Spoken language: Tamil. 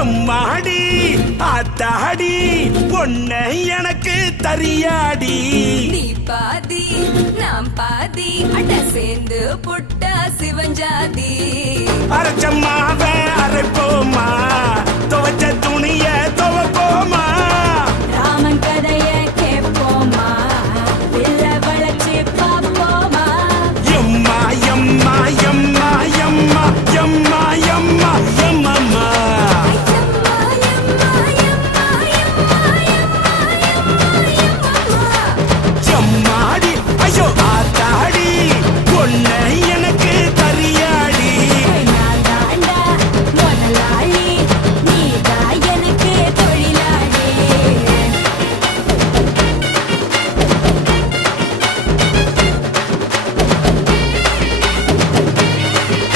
எம்மாடி ஆத்தாடி பொண்ணு எனக்கு தரியாடி. நீ பாதி நாம் பாதி அட சேர்ந்து புட்டா சிவஞ்சாதி. அரச்சம்மா